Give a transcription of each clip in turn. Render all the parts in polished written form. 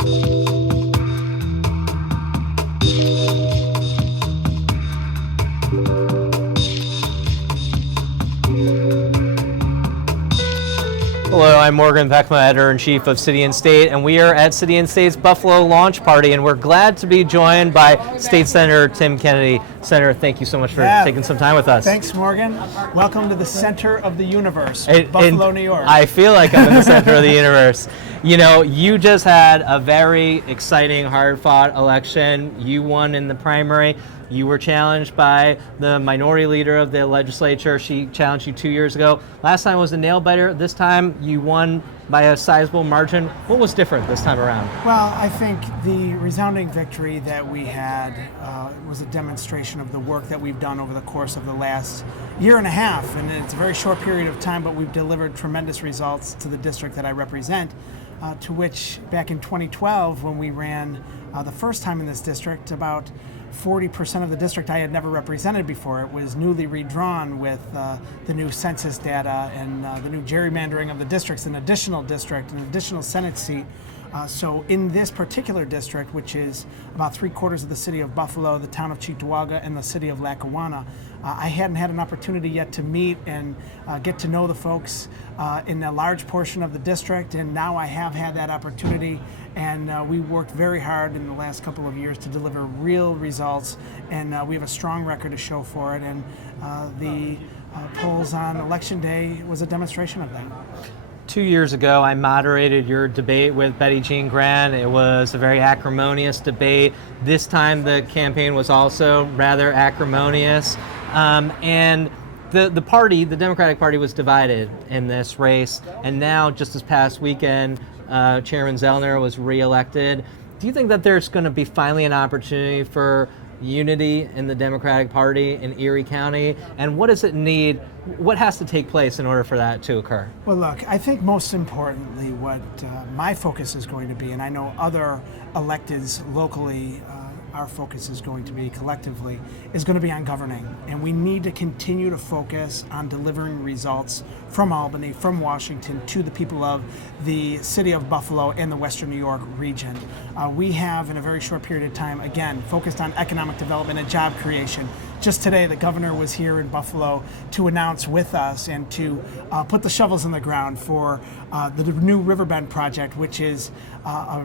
Hello, I'm Morgan Beckma, Editor-in-Chief of City and State, and we are at City and State's Buffalo launch party, and we're glad to be joined by State Senator Tim Kennedy. Senator, thank you so much for taking some time with us. Thanks, Morgan. Welcome to the center of the universe, Buffalo, New York. I feel like I'm in the center of the universe. You know, you just had a very exciting, hard-fought election. You won in the primary. You were challenged by the minority leader of the legislature. She challenged you 2 years ago. Last time was a nail-biter. This time you won by a sizable margin. What was different this time around? Well, I think the resounding victory that we had was a demonstration of the work that we've done over the course of the last year and a half. And it's a very short period of time, but we've delivered tremendous results to the district that I represent, to which back in 2012, when we ran the first time in this district, about 40% of the district I had never represented before. It was newly redrawn with the new census data and the new gerrymandering of the districts, an additional district, an additional Senate seat. So in this particular district, which is about 3/4 of the city of Buffalo, the town of Cheektowaga, and the city of Lackawanna, I hadn't had an opportunity yet to meet and get to know the folks in a large portion of the district, and now I have had that opportunity, and we worked very hard in the last couple of years to deliver real results, and we have a strong record to show for it, and the polls on Election Day was a demonstration of that. 2 years ago, I moderated your debate with Betty Jean Grant. It was a very acrimonious debate. This time, the campaign was also rather acrimonious. And the party, the Democratic Party, was divided in this race. And now, just this past weekend, Chairman Zellner was reelected. Do you think that there's going to be finally an opportunity for unity in the Democratic Party in Erie County? And what does it need? What has to take place in order for that to occur? Well, look, I think most importantly what my focus is going to be, and I know other electeds locally, our focus is going to be collectively, is going to be on governing. And we need to continue to focus on delivering results from Albany, from Washington, to the people of the city of Buffalo and the Western New York region. We have, in a very short period of time, again, focused on economic development and job creation. Just today, the governor was here in Buffalo to announce with us and to put the shovels in the ground for the new Riverbend project, which is a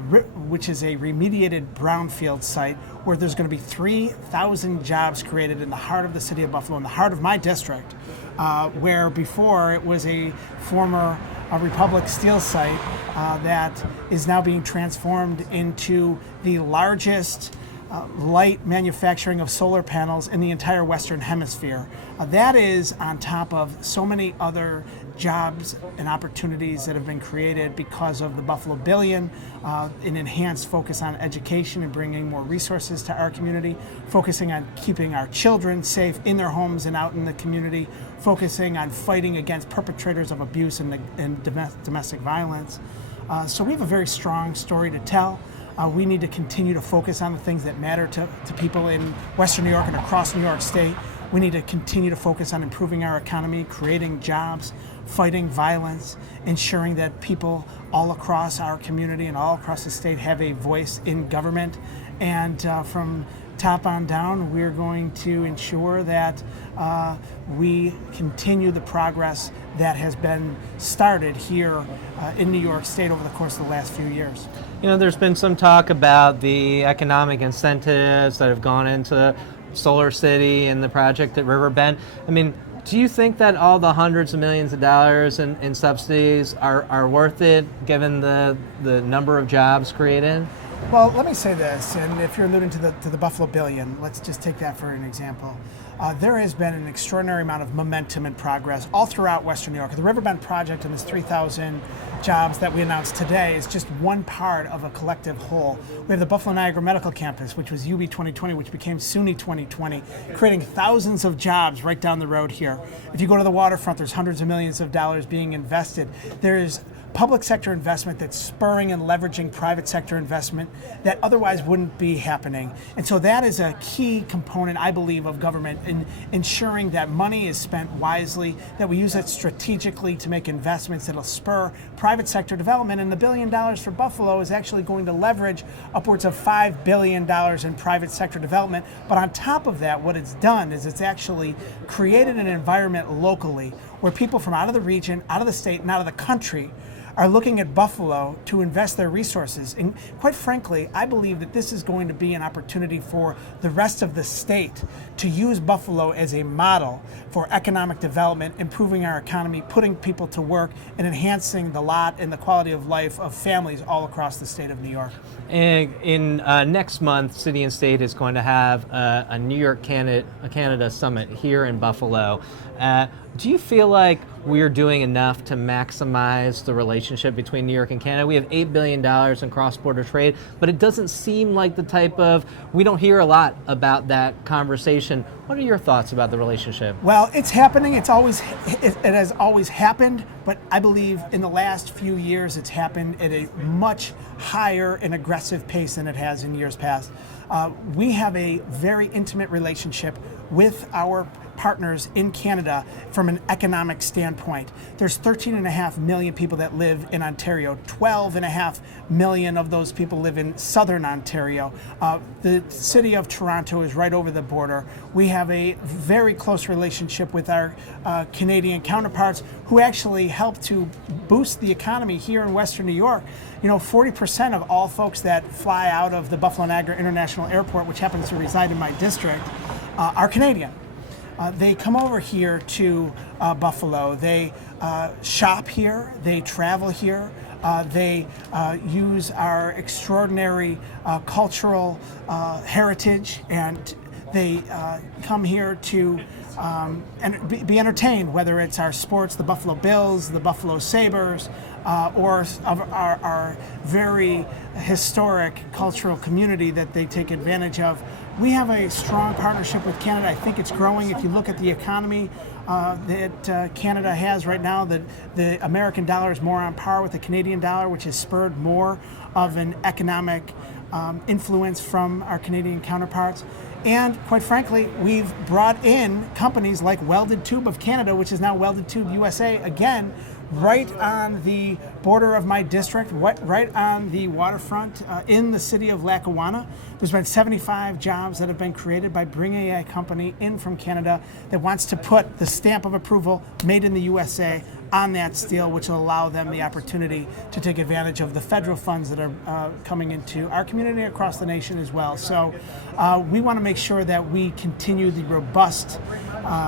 remediated brownfield site where there's going to be 3,000 jobs created in the heart of the city of Buffalo, in the heart of my district, where before it was a former Republic steel site that is now being transformed into the largest light manufacturing of solar panels in the entire Western Hemisphere. That is on top of so many other jobs and opportunities that have been created because of the Buffalo Billion, an enhanced focus on education and bringing more resources to our community, focusing on keeping our children safe in their homes and out in the community, focusing on fighting against perpetrators of abuse and domestic violence. So we have a very strong story to tell. We need to continue to focus on the things that matter to people in Western New York and across New York State. We need to continue to focus on improving our economy, creating jobs, fighting violence, ensuring that people all across our community and all across the state have a voice in government. And from top on down, we're going to ensure that we continue the progress that has been started here in New York State over the course of the last few years. You know, there's been some talk about the economic incentives that have gone into Solar City and the project at Riverbend. I mean, do you think that all the hundreds of millions of dollars in subsidies are worth it, given the number of jobs created? Well, let me say this, and if you're alluding to the Buffalo Billion, let's just take that for an example. There has been an extraordinary amount of momentum and progress all throughout Western New York. The Riverbend project and this 3,000 jobs that we announced today is just one part of a collective whole. We have the Buffalo Niagara Medical Campus, which was UB 2020, which became SUNY 2020, creating thousands of jobs right down the road here. If you go to the waterfront, there's hundreds of millions of dollars being invested. There is public sector investment that's spurring and leveraging private sector investment that otherwise wouldn't be happening. And so that is a key component, I believe, of government in ensuring that money is spent wisely, that we use it strategically to make investments that'll spur private sector development. And the $1 billion for Buffalo is actually going to leverage upwards of $5 billion in private sector development. But on top of that, what it's done is it's actually created an environment locally where people from out of the region, out of the state, and out of the country are looking at Buffalo to invest their resources. And quite frankly, I believe that this is going to be an opportunity for the rest of the state to use Buffalo as a model for economic development, improving our economy, putting people to work, and enhancing the lot and the quality of life of families all across the state of New York. And in next month, City and State is going to have a New York Canada summit here in Buffalo. Do you feel like we're doing enough to maximize the relationship between New York and Canada? We have $8 billion in cross-border trade, but it doesn't seem like the type of, we don't hear a lot about that conversation. What are your thoughts about the relationship? Well, it's happening. It has always happened, but I believe in the last few years it's happened at a much higher and aggressive pace than it has in years past. We have a very intimate relationship with our partners in Canada from an economic standpoint. There's 13.5 million people that live in Ontario. 12.5 million of those people live in southern Ontario. The city of Toronto is right over the border. We have a very close relationship with our Canadian counterparts who actually help to boost the economy here in Western New York. 40% of all folks that fly out of the Buffalo Niagara International Airport, which happens to reside in my district, are Canadian. They come over here to Buffalo. They shop here. They travel here. They use our extraordinary cultural heritage, and they come here to be entertained, whether it's our sports, the Buffalo Bills, the Buffalo Sabres, or of our very historic cultural community that they take advantage of. We have a strong partnership with Canada. I think it's growing. If you look at the economy that Canada has right now, the American dollar is more on par with the Canadian dollar, which has spurred more of an economic influence from our Canadian counterparts. And quite frankly, we've brought in companies like Welded Tube of Canada, which is now Welded Tube USA, again, right on the border of my district, right on the waterfront in the city of Lackawanna. There's been 75 jobs that have been created by bringing a company in from Canada that wants to put the stamp of approval, made in the USA, on that steel, which will allow them the opportunity to take advantage of the federal funds that are coming into our community across the nation as well. So we want to make sure that we continue the robust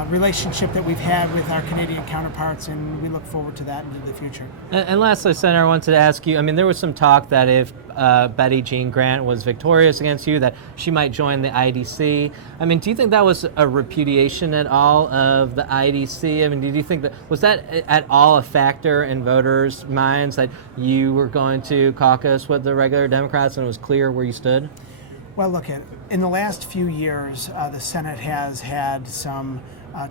relationship that we've had with our Canadian counterparts, and we look forward to that into the future. And lastly, Senator, I wanted to ask you, there was some talk that if Betty Jean Grant was victorious against you, that she might join the IDC. Do you think that was a repudiation at all of the IDC? Did you think that, was that at all a factor in voters' minds that you were going to caucus with the regular Democrats and it was clear where you stood? Well, look, in the last few years, the Senate has had some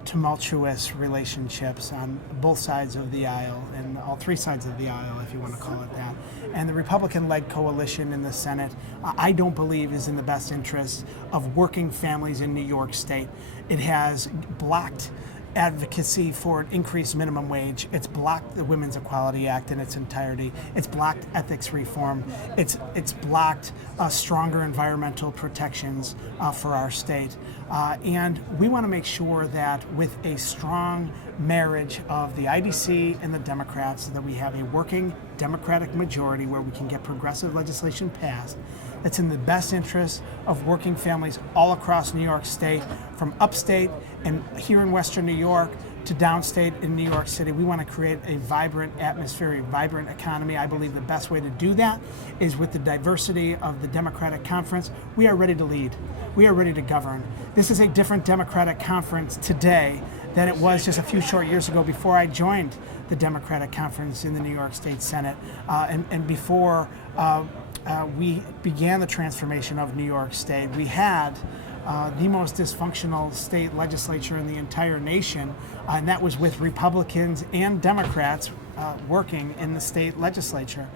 tumultuous relationships on both sides of the aisle, and all three sides of the aisle, if you want to call it that. And the Republican-led coalition in the Senate, I don't believe is in the best interest of working families in New York State. It has blocked advocacy for an increased minimum wage. It's blocked the Women's Equality Act in its entirety. It's blocked ethics reform. It's blocked stronger environmental protections for our state. And we want to make sure that with a strong marriage of the IDC and the Democrats, that we have a working Democratic majority where we can get progressive legislation passed that's in the best interest of working families all across New York State, from upstate and here in Western New York to downstate in New York City. We want to create a vibrant atmosphere, a vibrant economy. I believe the best way to do that is with the diversity of the Democratic Conference. We are ready to lead. We are ready to govern. This is a different Democratic Conference today than it was just a few short years ago before I joined the Democratic Conference in the New York State Senate and before we began the transformation of New York State. We had the most dysfunctional state legislature in the entire nation, and that was with Republicans and Democrats working in the state legislature.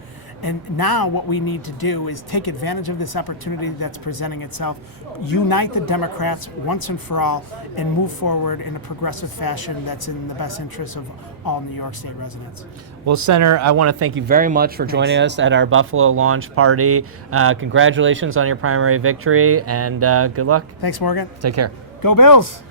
And now what we need to do is take advantage of this opportunity that's presenting itself, unite the Democrats once and for all, and move forward in a progressive fashion that's in the best interest of all New York State residents. Well, Senator, I want to thank you very much for joining us at our Buffalo launch party. Congratulations on your primary victory, and good luck. Thanks, Morgan. Take care. Go Bills!